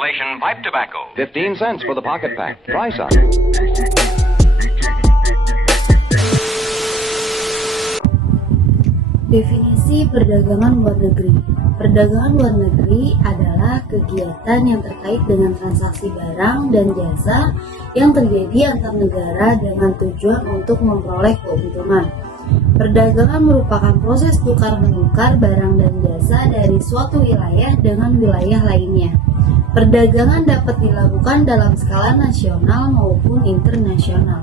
inhalation pipe tobacco. 15 cents for the pocket pack. Try some. Definisi perdagangan luar negeri. Perdagangan luar negeri adalah kegiatan yang terkait dengan transaksi barang dan jasa yang terjadi antar negara dengan tujuan untuk memperoleh keuntungan. Perdagangan merupakan proses tukar-menukar barang dan jasa dari suatu wilayah dengan wilayah lainnya. Perdagangan dapat dilakukan dalam skala nasional maupun internasional.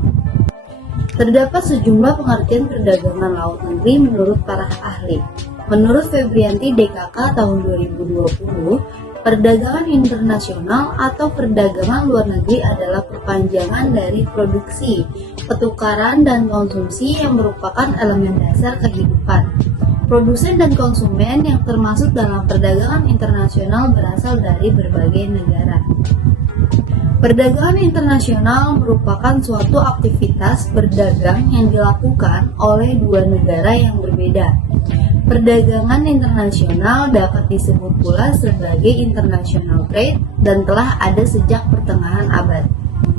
Terdapat sejumlah pengertian perdagangan laut negeri menurut para ahli. Menurut Febrianti DKK tahun 2020, perdagangan internasional atau perdagangan luar negeri adalah perpanjangan dari produksi, pertukaran, dan konsumsi yang merupakan elemen dasar kehidupan. Produsen dan konsumen yang termasuk dalam perdagangan internasional berasal dari berbagai negara. Perdagangan internasional merupakan suatu aktivitas berdagang yang dilakukan oleh dua negara yang berbeda. Perdagangan internasional dapat disebut pula sebagai international trade dan telah ada sejak pertengahan abad.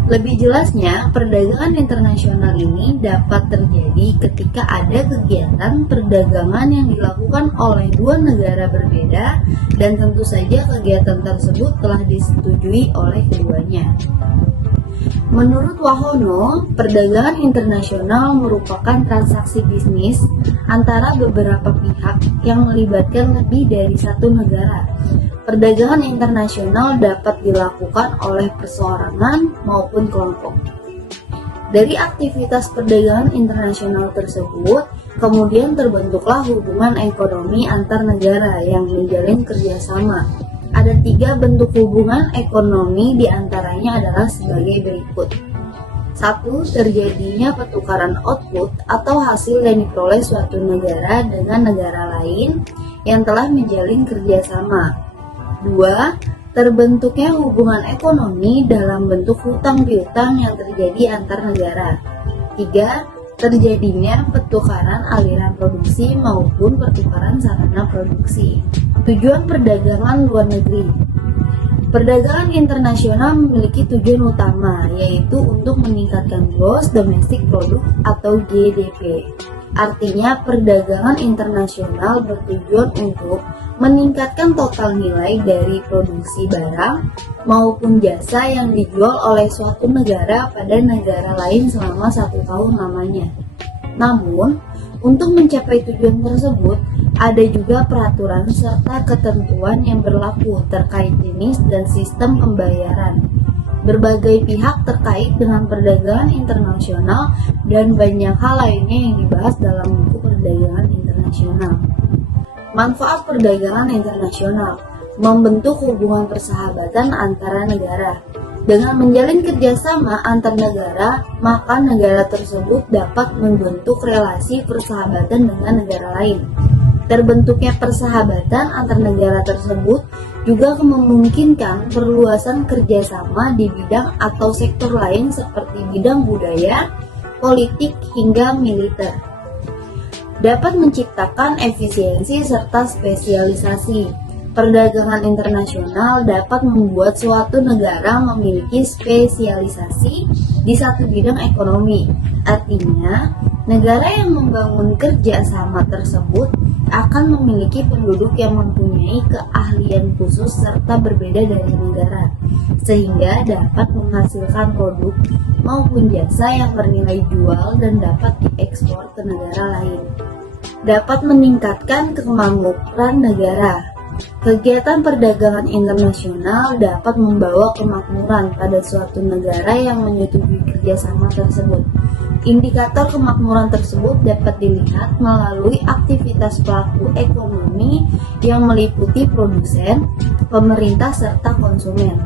Lebih jelasnya, perdagangan internasional ini dapat terjadi ketika ada kegiatan perdagangan yang dilakukan oleh dua negara berbeda dan tentu saja kegiatan tersebut telah disetujui oleh keduanya. Menurut Wahono, perdagangan internasional merupakan transaksi bisnis antara beberapa pihak yang melibatkan lebih dari satu negara. Perdagangan internasional dapat dilakukan oleh perseorangan maupun kelompok. Dari aktivitas perdagangan internasional tersebut, kemudian terbentuklah hubungan ekonomi antar negara yang menjalin kerjasama. Ada 3 bentuk hubungan ekonomi, diantaranya adalah sebagai berikut. 1. Terjadinya pertukaran output atau hasil yang diperoleh suatu negara dengan negara lain yang telah menjalin kerjasama. 2. Terbentuknya hubungan ekonomi dalam bentuk hutang piutang yang terjadi antar negara. 3. Terjadinya pertukaran aliran produksi maupun pertukaran sarana produksi. Tujuan perdagangan luar negeri. Perdagangan internasional memiliki tujuan utama, yaitu untuk meningkatkan gross domestic product atau GDP. Artinya, perdagangan internasional bertujuan untuk meningkatkan total nilai dari produksi barang maupun jasa yang dijual oleh suatu negara pada negara lain selama 1 tahun lamanya. Namun, untuk mencapai tujuan tersebut, ada juga peraturan serta ketentuan yang berlaku terkait jenis dan sistem pembayaran. Berbagai pihak terkait dengan perdagangan internasional dan banyak hal lainnya yang dibahas dalam buku perdagangan internasional. Manfaat perdagangan internasional membentuk hubungan persahabatan antara negara. Dengan menjalin kerjasama antar negara, maka negara tersebut dapat membentuk relasi persahabatan dengan negara lain. Terbentuknya persahabatan antar negara tersebut juga memungkinkan perluasan kerjasama di bidang atau sektor lain seperti bidang budaya, politik, hingga militer. Dapat menciptakan efisiensi serta spesialisasi. Perdagangan internasional dapat membuat suatu negara memiliki spesialisasi di satu bidang ekonomi. Artinya, negara yang membangun kerjasama tersebut akan memiliki penduduk yang mempunyai keahlian khusus serta berbeda dari negara, sehingga dapat menghasilkan produk maupun jasa yang bernilai jual dan dapat diekspor ke negara lain. Dapat meningkatkan kemakmuran negara. Kegiatan perdagangan internasional dapat membawa kemakmuran pada suatu negara yang menyetujui kerjasama tersebut. Indikator kemakmuran tersebut dapat dilihat melalui aktivitas pelaku ekonomi yang meliputi produsen, pemerintah, serta konsumen.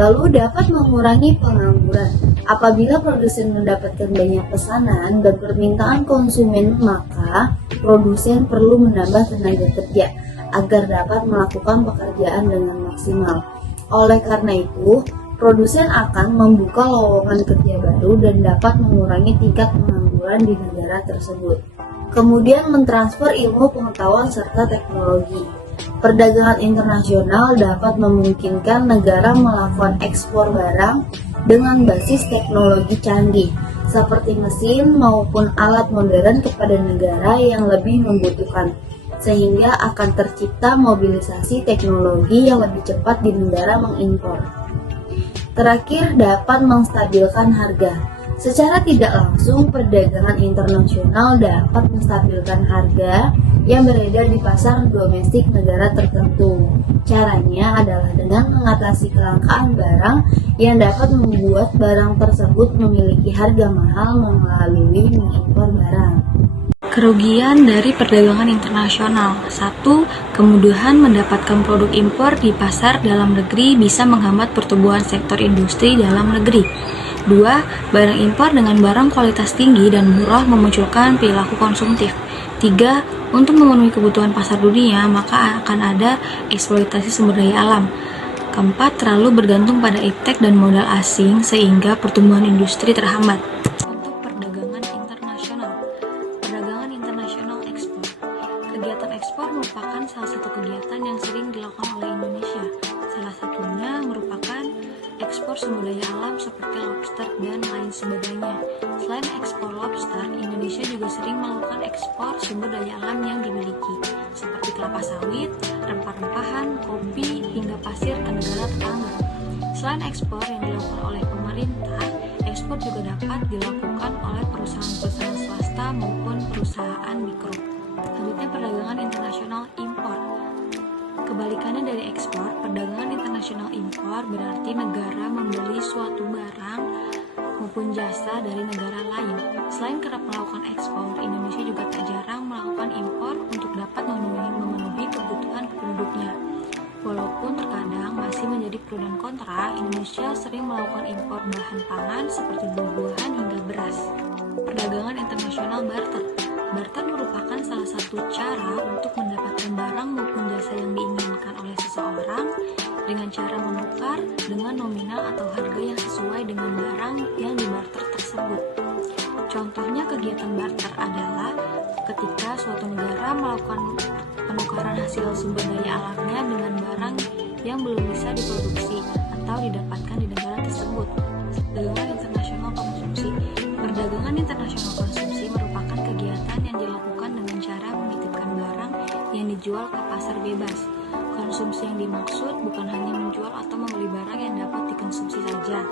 Lalu dapat mengurangi pengangguran. Apabila produsen mendapatkan banyak pesanan dan permintaan konsumen, maka produsen perlu menambah tenaga kerja agar dapat melakukan pekerjaan dengan maksimal. Oleh karena itu, produsen akan membuka lowongan kerja baru dan dapat mengurangi tingkat pengangguran di negara tersebut. Kemudian mentransfer ilmu pengetahuan serta teknologi. Perdagangan internasional dapat memungkinkan negara melakukan ekspor barang dengan basis teknologi canggih, seperti mesin maupun alat modern kepada negara yang lebih membutuhkan, sehingga akan tercipta mobilisasi teknologi yang lebih cepat di negara mengimpor. Terakhir, dapat menstabilkan harga. Secara tidak langsung, perdagangan internasional dapat menstabilkan harga yang beredar di pasar domestik negara tertentu. Caranya adalah dengan mengatasi kelangkaan barang yang dapat membuat barang tersebut memiliki harga mahal melalui mengimpor barang. Kerugian dari perdagangan internasional. 1. Kemudahan mendapatkan produk impor di pasar dalam negeri bisa menghambat pertumbuhan sektor industri dalam negeri. 2. Barang impor dengan barang kualitas tinggi dan murah memunculkan perilaku konsumtif. 3. Untuk memenuhi kebutuhan pasar dunia, maka akan ada eksploitasi sumber daya alam. 4. Terlalu bergantung pada iptek dan modal asing sehingga pertumbuhan industri terhambat. Untuk perdagangan internasional. Perdagangan internasional ekspor. Kegiatan ekspor merupakan salah satu kegiatan yang sering dilakukan oleh Indonesia. Salah satunya merupakan ekspor sumber daya alam seperti lobster dan lain sebagainya. Selain ekspor lobster, Indonesia juga sering melakukan ekspor sumber daya alam yang dimiliki, seperti kelapa sawit, rempah-rempahan, kopi, hingga pasir ke negara tetangga. Selain ekspor yang dilakukan oleh pemerintah, ekspor juga dapat dilakukan oleh perusahaan-perusahaan swasta maupun perusahaan mikro. Selanjutnya, perdagangan internasional impor. Kebalikannya dari ekspor, perdagangan internasional impor berarti negara membeli suatu barang maupun jasa dari negara lain. Selain kerap melakukan ekspor, Indonesia juga tak jarang melakukan impor untuk dapat memenuhi kebutuhan penduduknya. Walaupun terkadang masih menjadi pro dan kontra, Indonesia sering melakukan impor bahan pangan seperti buah-buahan hingga beras. Perdagangan internasional barter. Barter merupakan salah satu cara untuk mendapatkan barang maupun jasa yang diinginkan oleh seseorang dengan cara menukar dengan nominal atau harga yang sesuai dengan barang yang dibarter tersebut. Contohnya kegiatan barter adalah ketika suatu negara melakukan penukaran hasil sumber daya alamnya dengan barang yang belum bisa diproduksi atau didapatkan di negara tersebut. Perdagangan internasional konsumsi. Perdagangan internasional konsumsi merupakan kegiatan yang dilakukan dengan cara menitipkan barang yang dijual ke pasar bebas. Konsumsi yang dimaksud bukan hanya menjual atau membeli barang yang dapat dikonsumsi saja,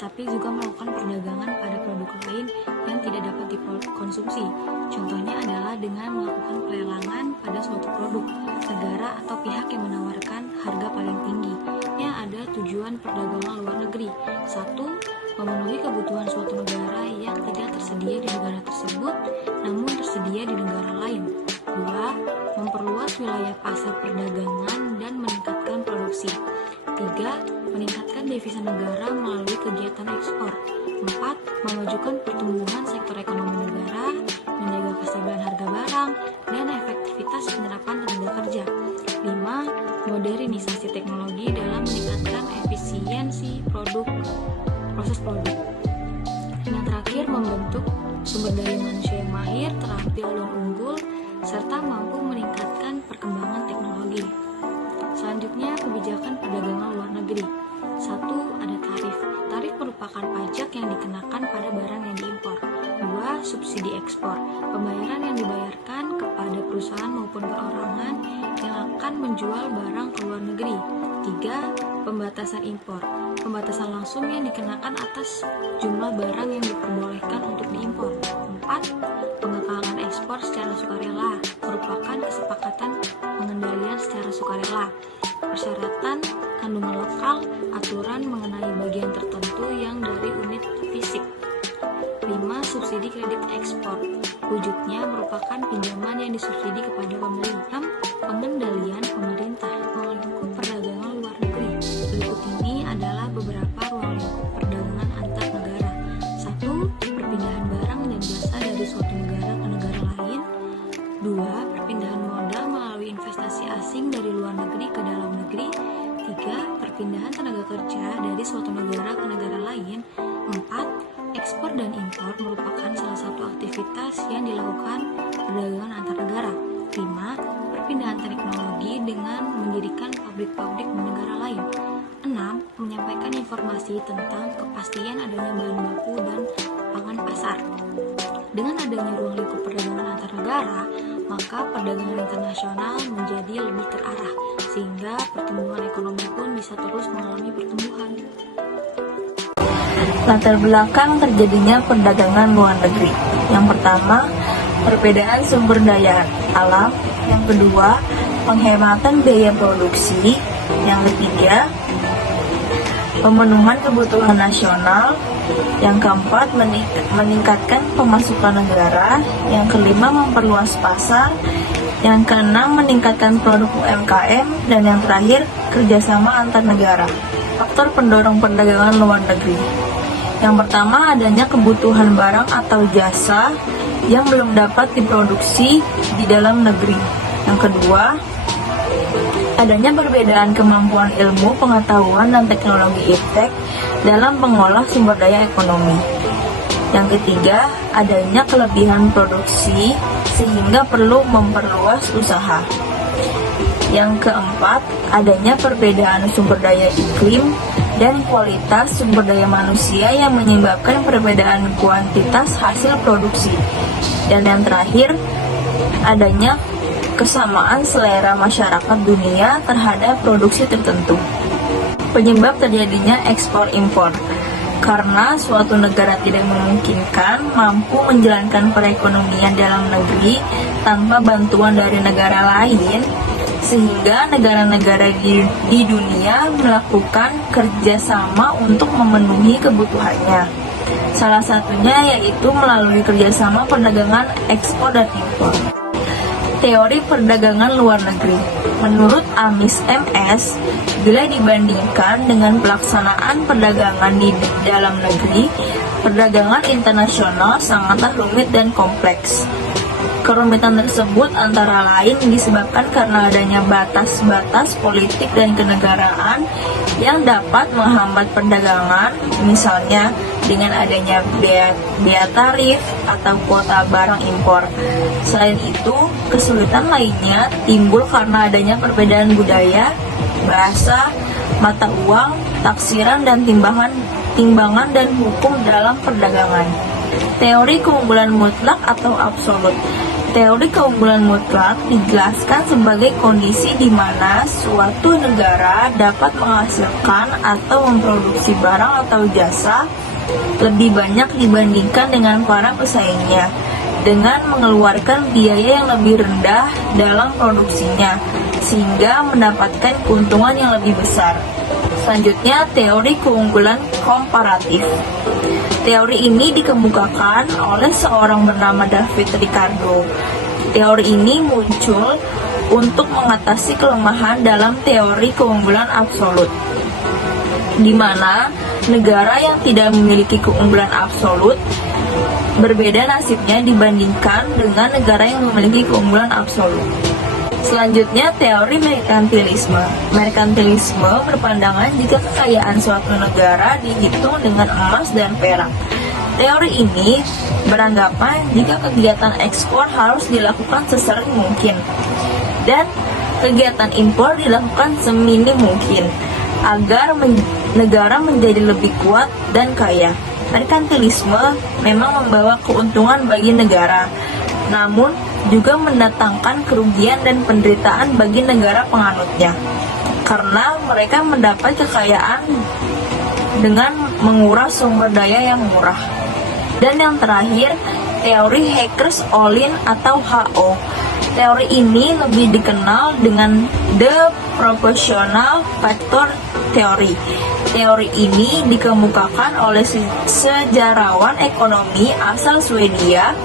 tapi juga melakukan perdagangan pada produk lain yang tidak dapat dikonsumsi. Contohnya adalah dengan melakukan pelelangan pada suatu produk, negara atau pihak yang menawarkan harga paling tinggi yang ada tujuan perdagangan luar negeri. 1. Memenuhi kebutuhan suatu negara yang tidak tersedia di negara tersebut, namun tersedia di negara lain. 2. Memperluas wilayah pasar perdagangan dan meningkatkan produksi. 3. Meningkatkan devisa negara melalui kegiatan ekspor. 4. Memajukan pertumbuhan sektor ekonomi negara, menjaga kestabilan harga barang, dan efektivitas penerapan tenaga kerja. 5. Modernisasi teknologi dalam meningkatkan efisiensi proses produk. Yang terakhir, membentuk sumber daya manusia yang mahir, terampil, dan unggul, serta mampu meningkatkan perkembangan teknologi. Selanjutnya, kebijakan perdagangan luar negeri. 1. Ada tarif. Tarif merupakan pajak yang dikenakan pada barang yang diimpor. 2. Subsidi ekspor. Pembayaran yang dibayarkan kepada perusahaan maupun perorangan yang akan menjual barang ke luar negeri. 3. Pembatasan impor. Pembatasan langsung yang dikenakan atas jumlah barang yang diperbolehkan untuk diimpor. 4. Pengekalangan ekspor secara sukarela merupakan kesepakatan pengendalian secara sukarela. Persyaratan kandungan lokal, aturan mengenai bagian tertentu yang dari unit fisik. 5. Subsidi kredit ekspor. Wujudnya merupakan pinjaman yang disubsidi kepada pembeli. 6. Pengendalian pemerintah melingkup perdagangan luar negeri. Berikut ini adalah beberapa ruang lingkup perdagangan antar negara. 1. Perpindahan barang dan jasa dari suatu negara ke negara lain. 2. Perpindahan modal melalui investasi asing dari luar negeri ke dalam negeri. 3. Perpindahan tenaga kerja dari suatu negara ke negara lain. 4. Ekspor dan impor merupakan salah satu aktivitas yang dilakukan perdagangan antar negara. 5. Perpindahan teknologi dengan mendirikan pabrik-pabrik di negara lain. 6. Menyampaikan informasi tentang kepastian adanya bahan baku dan pangan pasar. Dengan adanya ruang lingkup perdagangan antar negara, maka perdagangan internasional menjadi lebih terarah, sehingga pertumbuhan ekonomi pun bisa terus mengalami pertumbuhan. Latar belakang terjadinya perdagangan luar negeri. Yang pertama, perbedaan sumber daya alam. Yang kedua, penghematan biaya produksi. Yang ketiga, pemenuhan kebutuhan nasional. Yang keempat, meningkatkan pemasukan negara. Yang kelima, memperluas pasar. Yang keenam, meningkatkan produk UMKM. Dan yang terakhir, kerjasama antar negara. Faktor pendorong perdagangan luar negeri. Yang pertama, adanya kebutuhan barang atau jasa yang belum dapat diproduksi di dalam negeri. Yang kedua, adanya perbedaan kemampuan ilmu, pengetahuan, dan teknologi iptek dalam mengolah sumber daya ekonomi. Yang ketiga, adanya kelebihan produksi sehingga perlu memperluas usaha. Yang keempat, adanya perbedaan sumber daya iklim dan kualitas sumber daya manusia yang menyebabkan perbedaan kuantitas hasil produksi. Dan yang terakhir, adanya kesamaan selera masyarakat dunia terhadap produksi tertentu. Penyebab terjadinya ekspor-impor. Karena suatu negara tidak memungkinkan mampu menjalankan perekonomian dalam negeri tanpa bantuan dari negara lain, sehingga negara-negara di dunia melakukan kerjasama untuk memenuhi kebutuhannya. Salah satunya yaitu melalui kerjasama perdagangan ekspor dan impor. Teori perdagangan luar negeri. Menurut Amis MS, bila dibandingkan dengan pelaksanaan perdagangan di dalam negeri, perdagangan internasional sangatlah rumit dan kompleks. Kerumitan tersebut antara lain disebabkan karena adanya batas-batas politik dan kenegaraan yang dapat menghambat perdagangan, misalnya dengan adanya bea tarif atau kuota barang impor. Selain itu, kesulitan lainnya timbul karena adanya perbedaan budaya, bahasa, mata uang, taksiran, dan timbangan dan hukum dalam perdagangan. Teori keunggulan mutlak atau absolut. Teori keunggulan mutlak dijelaskan sebagai kondisi di mana suatu negara dapat menghasilkan atau memproduksi barang atau jasa lebih banyak dibandingkan dengan para pesaingnya, dengan mengeluarkan biaya yang lebih rendah dalam produksinya, sehingga mendapatkan keuntungan yang lebih besar. Selanjutnya, teori keunggulan komparatif. Teori ini dikemukakan oleh seorang bernama David Ricardo. Teori ini muncul untuk mengatasi kelemahan dalam teori keunggulan absolut, di mana negara yang tidak memiliki keunggulan absolut berbeda nasibnya dibandingkan dengan negara yang memiliki keunggulan absolut. Selanjutnya, teori merkantilisme. Merkantilisme berpandangan jika kekayaan suatu negara dihitung dengan emas dan perak. Teori ini beranggapan jika kegiatan ekspor harus dilakukan sesering mungkin dan kegiatan impor dilakukan seminim mungkin agar negara menjadi lebih kuat dan kaya. Merkantilisme memang membawa keuntungan bagi negara, namun juga mendatangkan kerugian dan penderitaan bagi negara penganutnya, karena mereka mendapat kekayaan dengan menguras sumber daya yang murah. Dan yang terakhir, teori Hackers-Ollin atau HO. Teori ini lebih dikenal dengan The Proportional Factor Theory. Teori ini dikemukakan oleh sejarawan ekonomi asal Swedia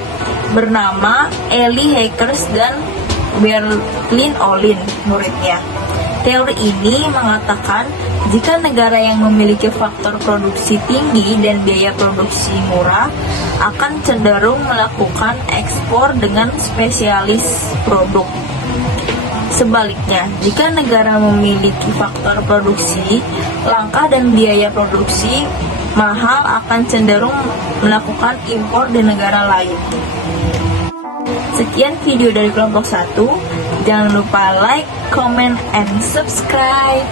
bernama Eli Hackers dan Berlin Ollin, muridnya. Teori ini mengatakan jika negara yang memiliki faktor produksi tinggi dan biaya produksi murah akan cenderung melakukan ekspor dengan spesialis produk. Sebaliknya, jika negara memiliki faktor produksi langka dan biaya produksi mahal akan cenderung melakukan impor di negara lain. Sekian video dari kelompok 1. Jangan lupa like, comment, and subscribe.